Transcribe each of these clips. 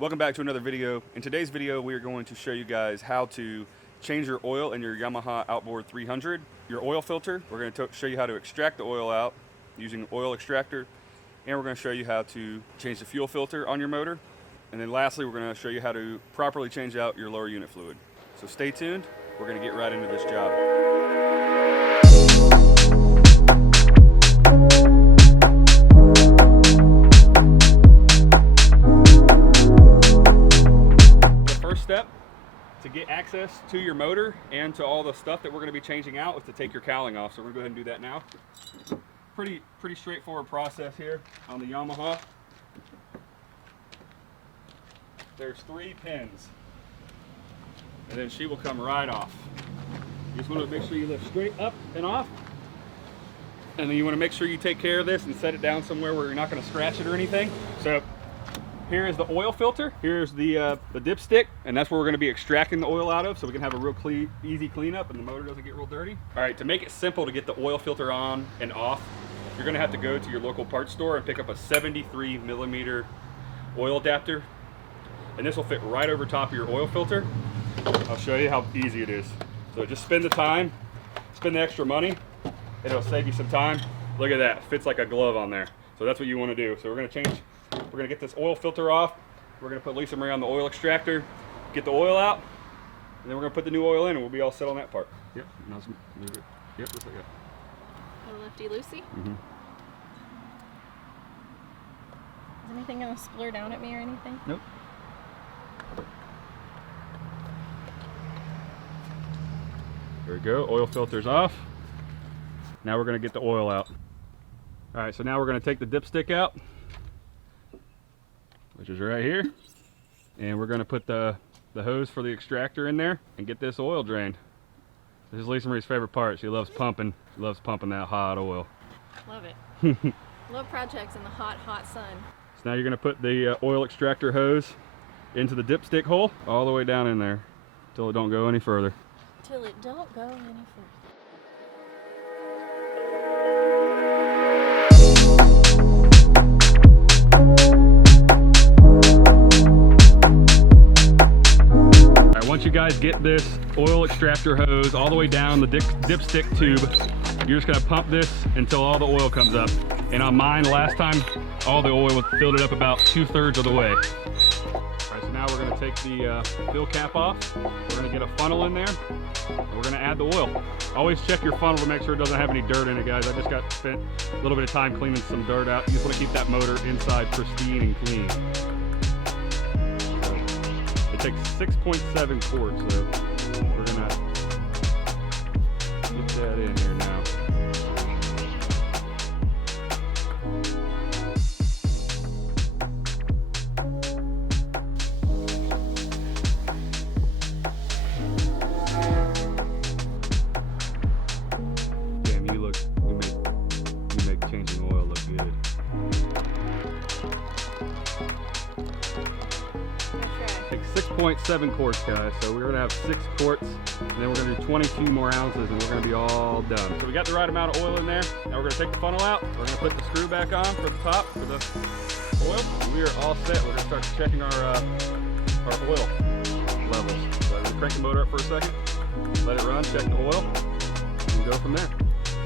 Welcome back to another video. In today's video, we are going to show you guys how to change your oil in your Yamaha Outboard 300. Your oil filter, we're going to show you how to extract the oil out using an oil extractor, and we're going to show you how to change the fuel filter on your motor. And then lastly, we're going to show you how to properly change out your lower unit fluid. So stay tuned, we're going to get right into this job. Step to get access to your motor and to all the stuff that we're going to be changing out is to take your cowling off. So we're going to go ahead and do that now. Pretty straightforward process here on the Yamaha. There's 3 pins, and then she will come right off. You just want to make sure you lift straight up and off, and then you want to make sure you take care of this and set it down somewhere where you're not going to scratch it or anything. So here is the oil filter, here's the dipstick, and that's where we're going to be extracting the oil out of, so we can have a real easy cleanup and the motor doesn't get real dirty. All right, to make it simple to get the oil filter on and off, you're going to have to go to your local parts store and pick up a 73 millimeter oil adapter, and this will fit right over top of your oil filter. I'll show you how easy it is. So just spend the time, spend the extra money, and it'll save you some time. Look at that, fits like a glove on there. So that's what you want to do. So we're going to change. We're going to get this oil filter off. We're going to put Lisa Marie on the oil extractor, get the oil out, and then we're going to put the new oil in, and we'll be all set on that part. Yep, now let's move it. Yep, just like that. A lefty-loosey? Mm-hmm. Is anything going to splur down at me or anything? Nope. There we go, oil filter's off. Now we're going to get the oil out. All right, so now we're going to take the dipstick out, which is right here, and we're going to put the hose for the extractor in there and get this oil drained. This is Lisa Marie's favorite part. She loves pumping. She loves pumping that hot oil. Love it. Love projects in the hot, hot sun. So now you're going to put the oil extractor hose into the dipstick hole all the way down in there until it don't go any further. Till it don't go any further. Once you guys get this oil extractor hose all the way down the dipstick tube, you're just going to pump this until all the oil comes up. And on mine last time, all the oil filled it up about 2/3 of the way. All right, so now we're going to take the fill cap off. We're going to get a funnel in there, and we're going to add the oil. Always check your funnel to make sure it doesn't have any dirt in it, guys. I just got spent a little bit of time cleaning some dirt out. You just want to keep that motor inside pristine and clean. It takes 6.7 quarts, so we're gonna get that in here now. Damn, you make changing oil look good. 6.7 quarts, guys. So we're gonna have 6 quarts, and then we're gonna do 22 more ounces, and we're gonna be all done. So we got the right amount of oil in there. Now we're gonna take the funnel out. We're gonna put the screw back on for the top for the oil. We are all set. We're gonna start checking our oil levels. So we're gonna crank the motor up for a second, let it run, check the oil, and go from there.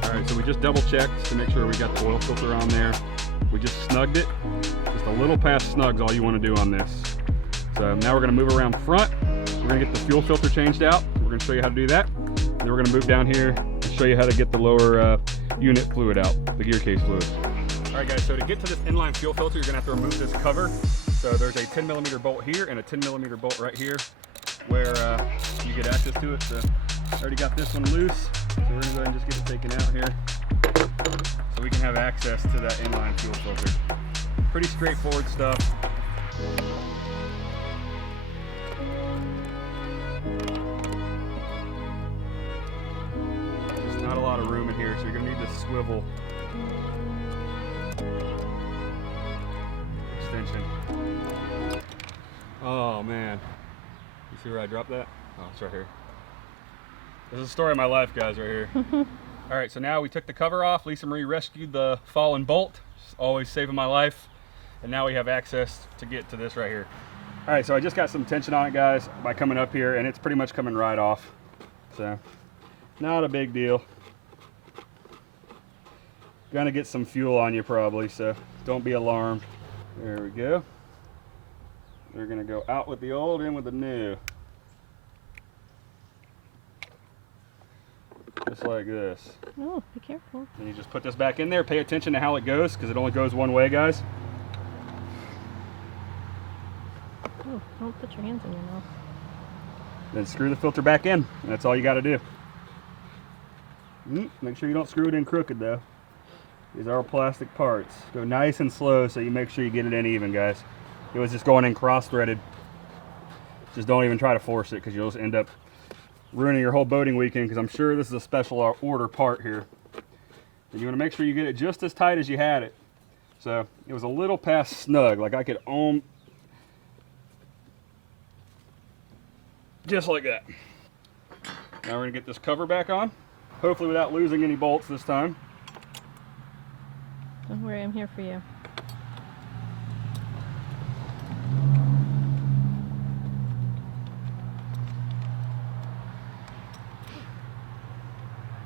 All right, so we just double checked to make sure we got the oil filter on there. We just snugged it. Just a little past snug's all you want to do on this. So now we're going to move around front. We're going to get the fuel filter changed out. We're going to show you how to do that. And then we're going to move down here and show you how to get the lower unit fluid out, the gear case fluid. All right, guys, so to get to this inline fuel filter, you're going to have to remove this cover. So there's a 10 millimeter bolt here and a 10 millimeter bolt right here where you get access to it. So I already got this one loose. So we're going to go ahead and just get it taken out here so we can have access to that inline fuel filter. Pretty straightforward stuff. There's not a lot of room in here, so you're going to need this swivel extension. Oh man, you see where I dropped that? Oh, it's right here. This is the story of my life, guys, right here. All right, so now we took the cover off. Lisa Marie rescued the fallen bolt, always saving my life. And now we have access to get to this right here. All right, so I just got some tension on it, guys, by coming up here, and it's pretty much coming right off. So, not a big deal. Gonna get some fuel on you probably, so don't be alarmed. There we go. They're gonna go out with the old, in with the new. Just like this. Oh, be careful. And you just put this back in there. Pay attention to how it goes, because it only goes one way, guys. Oh, don't put your hands in your mouth. Then screw the filter back in, and that's all you got to do. Make sure you don't screw it in crooked, though. These are all plastic parts. Go nice and slow so you make sure you get it in even, guys. It was just going in cross-threaded. Just don't even try to force it, because you'll just end up ruining your whole boating weekend, because I'm sure this is a special order part here. And you want to make sure you get it just as tight as you had it. So it was a little past snug, like I could just like that. Now we're gonna get this cover back on, hopefully without losing any bolts this time. Don't worry, I'm here for you.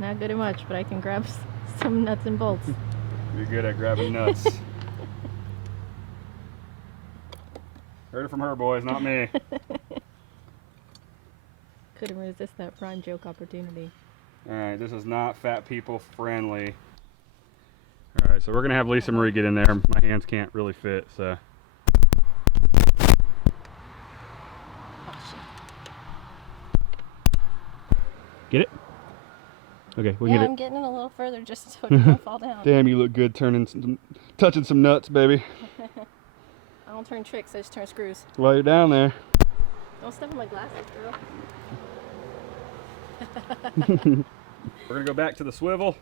Not good at much, but I can grab some nuts and bolts. You're good at grabbing nuts. Heard it from her, boys, not me. Couldn't resist that prime joke opportunity. Alright, this is not fat people friendly. Alright, so we're going to have Lisa Marie get in there. My hands can't really fit, so. Oh, shit. Get it? Okay, we Yeah, can get I'm getting it a little further just so it doesn't fall down. Damn, you look good touching some nuts, baby. I don't turn tricks, I just turn screws. While you're down there. Don't step on my glasses, girl. We're going to go back to the swivel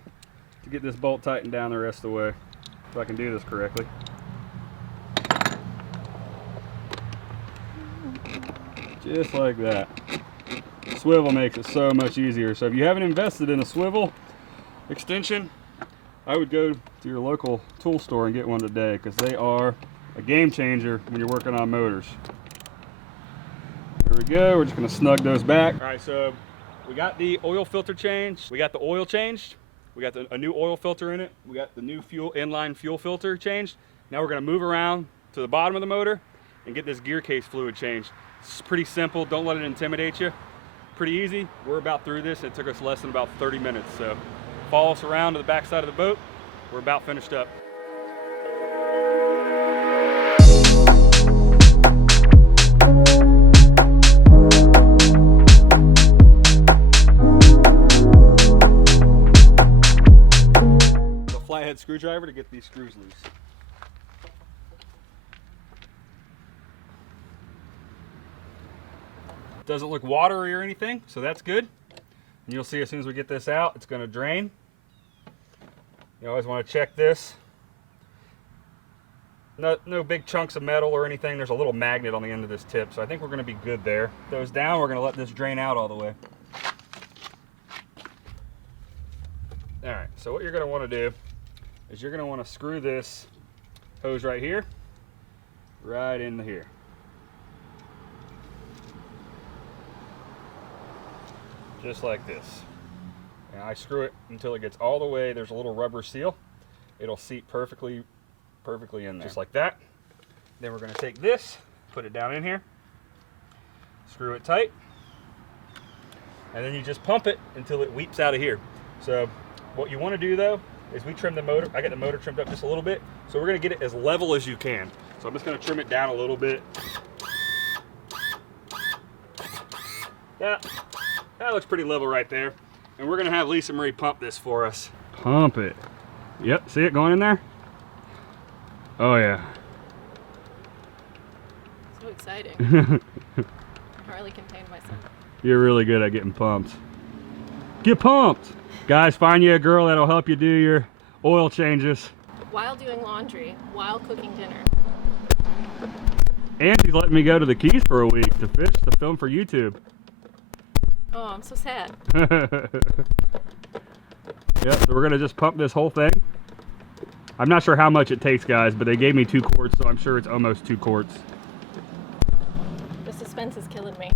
to get this bolt tightened down the rest of the way, so I can do this correctly. Just like that. Swivel makes it so much easier. So if you haven't invested in a swivel extension, I would go to your local tool store and get one today, because they are a game changer when you're working on motors. There we go. We're just going to snug those back. All right, so we got the oil filter changed. We got the oil changed. We got a new oil filter in it. We got the new inline fuel filter changed. Now we're going to move around to the bottom of the motor and get this gear case fluid changed. It's pretty simple. Don't let it intimidate you. Pretty easy. We're about through this. It took us less than about 30 minutes. So follow us around to the back side of the boat. We're about finished up. The flathead screwdriver to get these screws loose. Doesn't look watery or anything, so that's good. And you'll see as soon as we get this out, it's going to drain. You always want to check this. No big chunks of metal or anything. There's a little magnet on the end of this tip, so I think we're going to be good there. Goes down, we're going to let this drain out all the way. All right, so what you're going to want to do is you're going to want to screw this hose right here, right into here. Just like this. And I screw it until it gets all the way. There's a little rubber seal. It'll seat perfectly in there. Just like that. Then we're going to take this, put it down in here, screw it tight, and then you just pump it until it weeps out of here. So what you want to do though is we trim the motor. I got the motor trimmed up just a little bit, so we're going to get it as level as you can. So I'm just going to trim it down a little bit. That looks pretty level right there. And we're going to have Lisa Marie pump this for us. Pump it. Yep, see it going in there? Oh yeah. So exciting. I hardly contain myself. You're really good at getting pumped. Get pumped! Guys, find you a girl that'll help you do your oil changes. While doing laundry, while cooking dinner. And she's letting me go to the Keys for a week to fish, to film for YouTube. Oh, I'm so sad. Yeah, so we're gonna just pump this whole thing. I'm not sure how much it takes, guys, but they gave me 2 quarts, so I'm sure it's almost 2 quarts. suspense is killing me.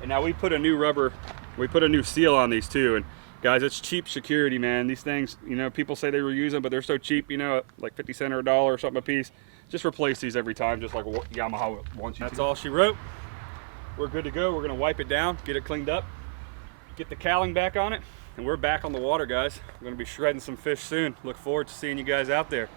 And now we put a new seal on these too. And guys, it's cheap security, man. These things, you know, people say they reuse them, but they're so cheap, you know, like 50 cents or $1 or something a piece. Just replace these every time, just like Yamaha wants you to. That's all she wrote. We're good to go. We're gonna wipe it down, get it cleaned up, get the cowling back on it, and we're back on the water, guys. We're gonna be shredding some fish soon. Look forward to seeing you guys out there.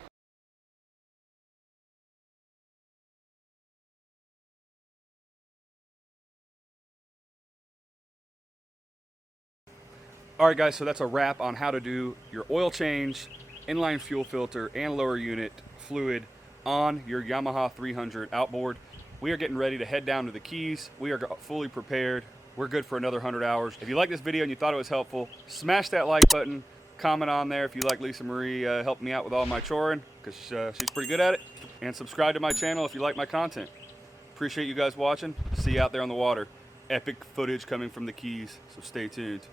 All right, guys, so that's a wrap on how to do your oil change, inline fuel filter, and lower unit fluid on your Yamaha 300 outboard. We are getting ready to head down to the Keys. We are fully prepared. We're good for another 100 hours. If you like this video and you thought it was helpful, smash that like button, comment on there if you like Lisa Marie helping me out with all my choring, because she's pretty good at it, and subscribe to my channel if you like my content. Appreciate you guys watching. See you out there on the water. Epic footage coming from the Keys, so stay tuned.